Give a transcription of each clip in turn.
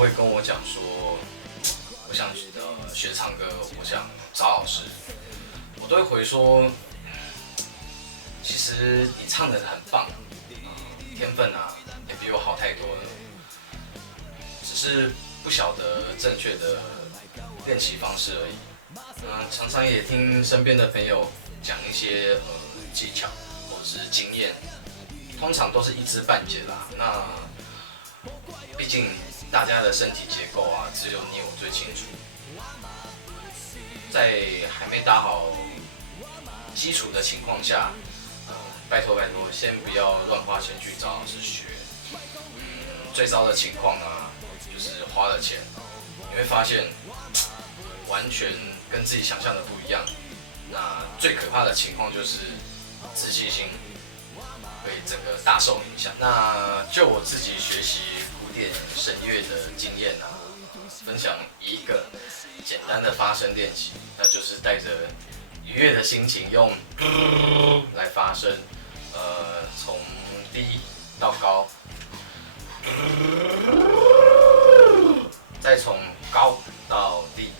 会跟我讲说，我想学唱歌，我想找老师，我都会回说，其实你唱得很棒，天分啊也比我好太多了，只是不晓得正确的练习方式而已。常常也听身边的朋友讲一些技巧或者是经验，通常都是一知半解啦。那毕竟大家的身体结构啊，只有你我最清楚。在还没打好基础的情况下，拜托，先不要乱花钱去找老师学。最糟的情况呢，就是花了钱，你会发现完全跟自己想象的不一样。那最可怕的情况就是自信心会整个大受影响。那就我自己学习古典声乐的经验啊，分享一个简单的发声练习，那就是带着愉悦的心情用来发声，从低到高，再从高到低，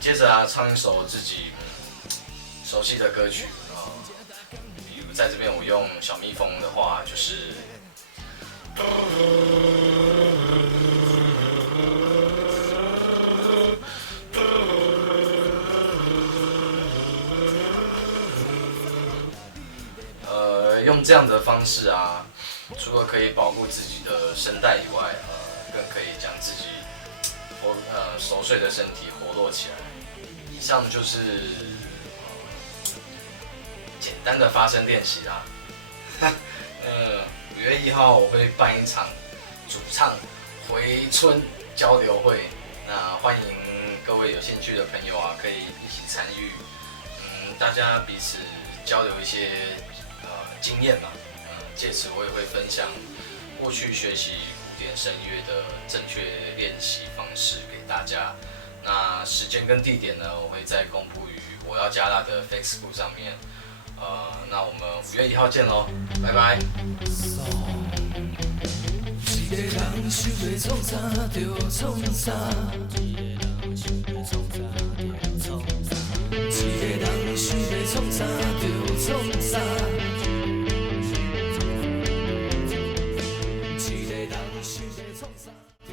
接着唱一首自己熟悉的歌曲，比如在这边我用小蜜蜂的话就是。用这样的方式啊，除了可以保护自己的声带以外，更可以将自己熟睡的身体活络起来。以上就是简单的发声练习啦。5月1号我会办一场主唱回春交流会，那欢迎各位有兴趣的朋友啊，可以一起参与，大家彼此交流一些经验吧，借此我也会分享过去学习古典声乐的正确练习方式给大家。那时间跟地点呢，我会再公布于我要加辣的 Facebook 上面。那我们5月1号见喽，拜拜。一个人想要创啥就创啥，一个人想要创啥就创啥，一个人想要创啥就创啥，一个人想要创啥就